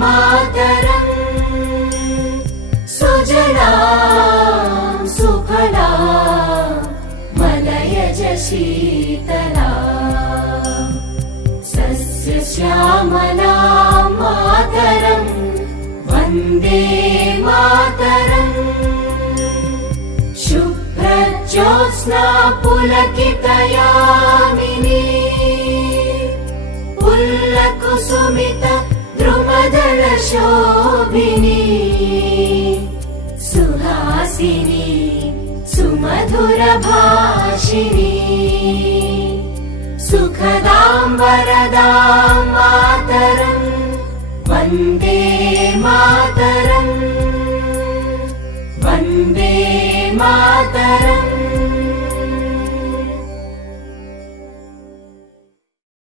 मातरम् सुजलां सुफलां मलयज शीतलां सस्यश्यामलां मातरम् वन्दे मातरम् शुभ्रज्योत्स्ना पुलकितयामिनी पुल्लकुसुमित द्रुमदल शोभिनी सुहासिनी सुमधुर भाषिणी सुखदां वरदां मातरम् वन्दे मातरम् वन्दे मातरम्।